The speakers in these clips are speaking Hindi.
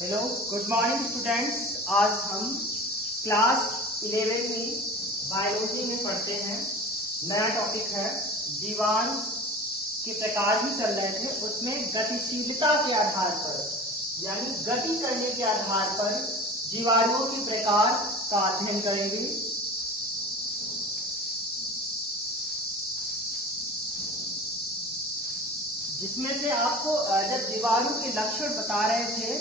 Hello, good morning students. आज हम क्लास 11 में बायोलॉजी में पढ़ते हैं। नया टॉपिक है जीवाणु के प्रकार ही चल रहे थे, उसमें गतिशीलता के आधार पर यानी गति करने के आधार पर जीवाणुओं के प्रकार का अध्ययन करेंगे। जिसमें से आपको जब जीवाणु के लक्षण बता रहे थे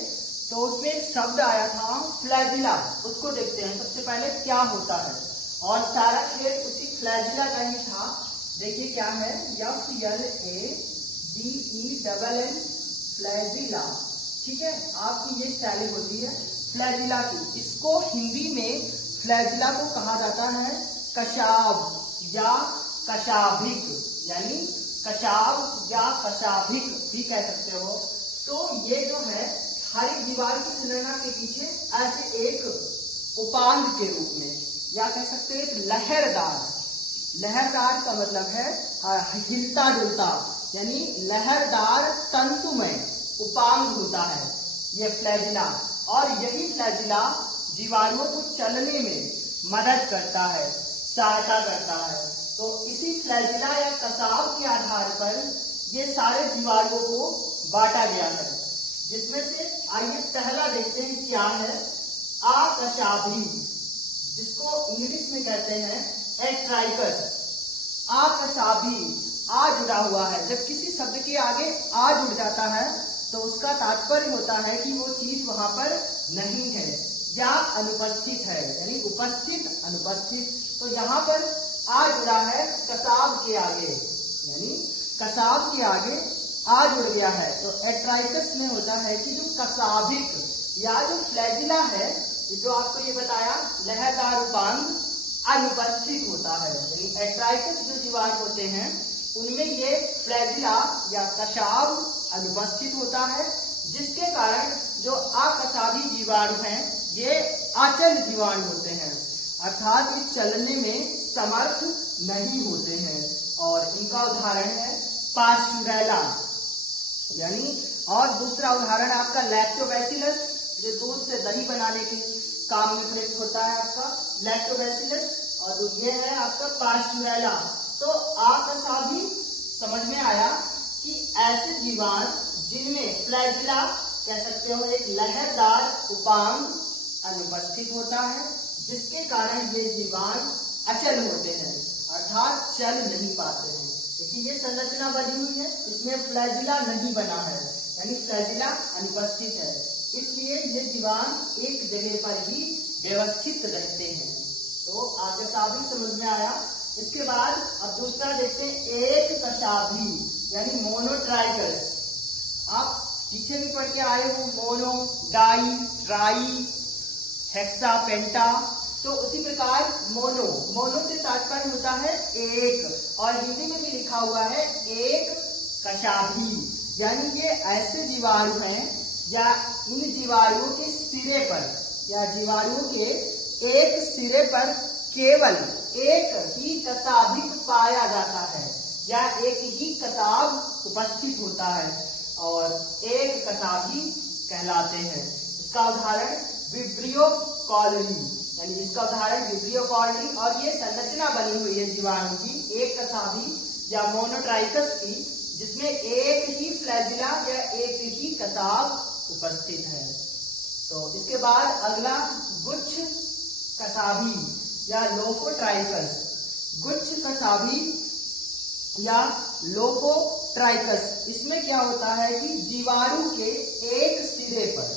तो उसमें एक शब्द आया था फ्लैजिला। उसको देखते हैं सबसे पहले क्या होता है, और सारा खेल उसी फ्लैजिला का ही था। देखिए क्या है, FLADELN फ्लैजिला। ठीक है, आपकी ये स्पेलिंग होती है फ्लैजिला की। इसको हिंदी में फ्लैजिला को कहा जाता है कशाभ या कशाभिक, यानी कशाभ या कशाभिक भी कह सकते हो। तो ये जो है हर एक दीवार की संरचना के पीछे ऐसे एक उपांग के रूप में, या कह सकते हैं एक लहरदार। लहरदार का मतलब है हिलता डुलता, यानी लहरदार तंतुमय उपांग होता है ये फ्लैजिला। और यही फ्लैजिला जीवाणुओं को चलने में मदद करता है, सहायता करता है। तो इसी फ्लैजिला या कसाब के आधार पर ये सारे जीवाणुओं को बांटा गया है, जिसमें से आइए पहला देखते हैं क्या है, आकशाभी, जिसको इंग्लिश में कहते हैं एट्राइकस। आकशाभी, आ जुड़ा हुआ है। जब किसी शब्द के आगे आ जुड़ जाता है तो उसका तात्पर्य होता है कि वो चीज वहां पर नहीं है या अनुपस्थित है, यानी उपस्थित अनुपस्थित। तो यहाँ पर आ जुड़ा है कसाब के आगे, यानी कसाब के आगे आ जुड़ गया है। तो एट्राइकस में होता है कि जो कसाभिक या जो फ्लैजिला है, जो आपको ये बताया लहरदार उपांग अनुपस्थित होता है, यानी एट्राइकस जो जीवाणु होते हैं उनमें ये फ्लैजिला या कसाब अनुपस्थित होता है, जिसके कारण जो अकसाभी जीवाणु हैं ये अचल जीवाणु होते हैं, अर्थात ये चलने में समर्थ नहीं होते हैं। और इनका उदाहरण है पास्चुरेला, यानी, और दूसरा उदाहरण आपका लैक्टोबैसिलस, जो दूध से दही बनाने के काम में प्रयुक्त होता है आपका लैक्टोबैसिलस, और ये है आपका पास्चुरेला। तो आकसाभी समझ में आया कि ऐसे जीवाणु जिनमें फ्लैजिला कह सकते हो एक लहरदार उपांग अनुपस्थित होता है, जिसके कारण ये जीवाणु अचल होते हैं, अर्थात चल नहीं पाते हैं। क्योंकि ये संरचना बनी हुई है, इसमें फ्लैजिला नहीं बना है, यानी फ्लैजिला अनुपस्थित है, इसलिए ये जीवाणु एक जगह पर ही व्यवस्थित रहते हैं। तो आकशाभी समझ में आया। इसके बाद अब दूसरा देखते हैं एक कशाभी, यानी मोनोट्राइकस। आप पीछे भी पढ़ के आए हो, मोनो, डाई, ट्राई, हेक्सा, पेंटा। तो उसी प्रकार मोनो, मोनो से तात्पर्य होता है एक, और हिंदी में भी लिखा हुआ है एक कशाभी, यानी ये ऐसे जीवाणु हैं या इन जीवाणुओं के सिरे पर या जीवाणुओं के एक सिरे पर केवल एक ही कसाभिक पाया जाता है या एक ही कसाब उपस्थित होता है और एक कसाभी कहलाते हैं। इसका उदाहरण विब्रियो कॉलोनी, यानी इसका उदाहरण विब्रियो कॉलोनी, और ये संरचना बनी हुई है जीवाणु की एक कसाभी या मोनोट्राइकस की, जिसमें एक ही फ्लैजिला या एक ही कसाब उपस्थित है। तो इसके बाद अगला गुच्छ कसाभी या लोकोट्राइकस। गुच्छ कसाभी या लोकोट्राइकस, इसमें क्या होता है कि जीवाणु के एक सिरे पर,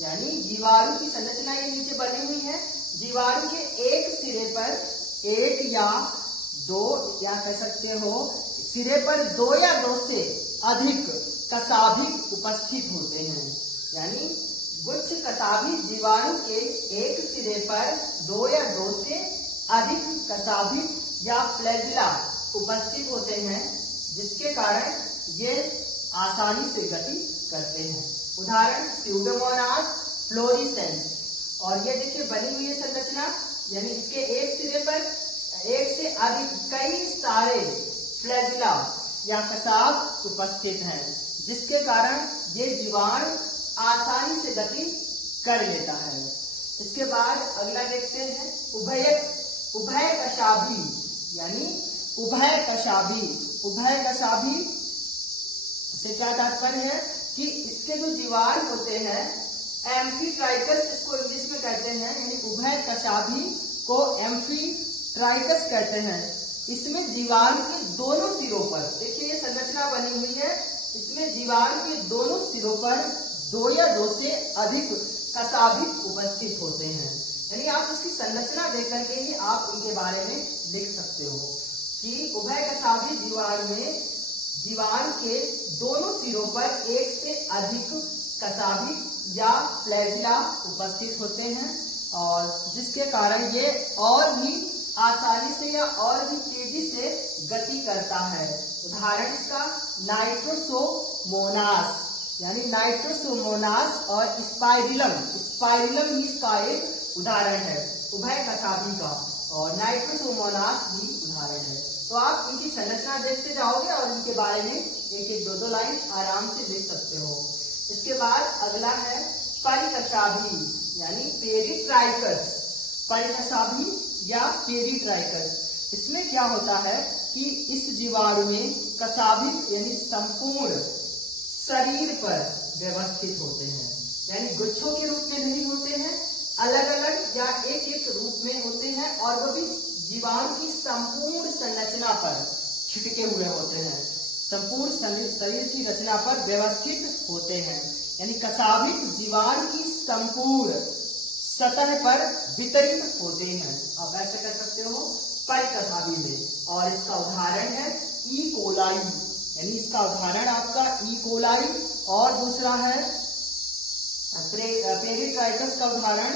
यानी जीवाणु की संरचना के नीचे बनी हुई है, जीवाणु के एक सिरे पर एक या दो, या कह सकते हो सिरे पर दो या दो से अधिक कसाभिक उपस्थित होते हैं। यानी गुच्छ कसाभी जीवाणु के एक सिरे पर दो या दो से अधिक कसाभिक या फ्लैजिला उपस्थित होते हैं, जिसके कारण ये आसानी से गति करते हैं। उदाहरण स्यूडोमोनास फ्लोरिसेंस, और ये देखिए बनी हुई है संरचना, यानी इसके एक सिरे पर एक से अधिक कई सारे फ्लैजिला या कसाब उपस्थित हैं, जिसके कारण ये जीवाणु आसानी से गति कर लेता है। इसके बाद अगला देखते हैं उभयकशाभी, यानी उभयकशाभी से क्या तात्पर्य है कि इसके जो जीवाणु होते हैं एम्फीट्राइकस, इसको इंग्लिश में कहते हैं, यानी उभयकशाभी को एम्फीट्राइकस कहते हैं। इसमें जीवाणु के दोनों सिरों पर, देखिए ये संरचना बनी हुई है, इसमें जीवाणु के दोनों सिरों पर 2 या 2 से अधिक कशाभिक उपस्थित होते हैं। यानी आप इसकी संरचना देख करके ही आप इनके बारे में लिख सकते हो कि उभयकशाभी जीवाणु में जीवाणु के दोनों सिरों पर 1 से अधिक कशाभिक या फ्लैजिला उपस्थित होते हैं, और जिसके कारण ये और भी आसानी से या और भी तेजी से गति करता है। उदाहरण इसका नाइट्रोसोमोनास, यानी नाइट्रोसोमोनास और स्पाइरिलम ही इसका एक उदाहरण है उभयकशाभी का, और नाइट्रोसोमोनास भी उदाहरण है। तो आप इनकी संरचना देखते जाओगे और इनके बारे में एक एक 2 लाइन आराम से देख सकते हो। इसके बाद अगला है परिकशाभी, यानी पेरिट्राइकस। परिकशाभी या पेरिट्राइकस, इसमें क्या होता है कि इस जीवाणु में कशाभिक यानी संपूर्ण शरीर पर व्यवस्थित होते हैं, यानी गुच्छों के रूप में नहीं होते हैं, अलग अलग या एक एक रूप में होते हैं, और वो भी जीवाणु की संपूर्ण संरचना पर छिटके हुए होते हैं, संपूर्ण शरीर की रचना पर व्यवस्थित होते हैं। यानी कशाभिक जीवाणु की संपूर्ण सतह पर वितरित होते हैं। आप ऐसे कर सकते हो परिकशाभी में, और इसका उदाहरण है ई कोलाई, यानी इसका उदाहरण आपका ई कोलाई, और दूसरा है पेरिट्राइकस का उदाहरण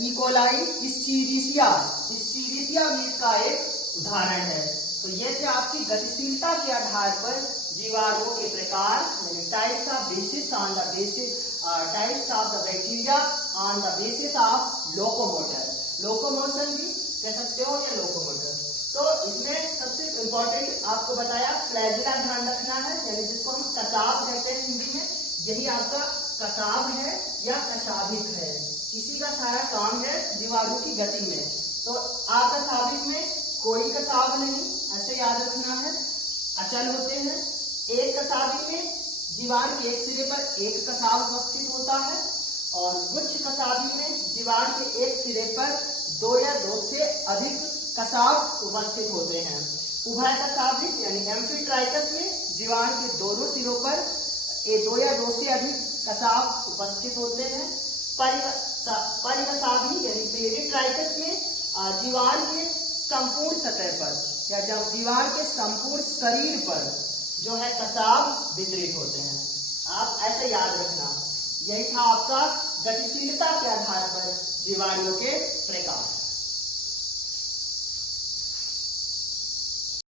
ई कोलाई, इस्चीरिशिया भी इसका एक उदाहरण है। तो ये थे आपकी गतिशीलता के आधार पर जीवाणुओं के प्रकार, यानी types of basis on the basis types of the bacteria on the basis of locomotion भी कह सकते हो या लोकोमोटर। तो इसमें सबसे इम्पोर्टेंट आपको बताया फ्लैजिला ध्यान रखना है, यानी जिसको हम कशाभ कहते हैं हिंदी में, यही आपका कशाभ है या कशाभिक है, इसी का सारा काम है जीवाणु की गति में। तो अकशाभिक में कोई कशाभ नहीं, ऐसे याद रखना है, अचल होते हैं। एक कशाभिक में जीवाणु के एक सिरे पर एक कशाभ उपस्थित होता है, और गुच्छ कशाभिक में जीवाणु के एक सिरे पर 2 या 2 से अधिक कशाभ उपस्थित होते हैं। उभयकशाभिक यानी एम्फीट्राइकस में जीवाणु के दोनों सिरों पर 2 या 2 से अधिक कशाभ उपस्थित होते हैं। परिकशाभी यानी पेरिट्राइकस में जीवाणु के संपूर्ण सतह पर या जब जीवाणु के संपूर्ण शरीर पर जो है कशाभ वितरित होते हैं। आप ऐसे याद रखना। यही था आपका गतिशीलता के आधार पर जीवाणुओं के प्रकार।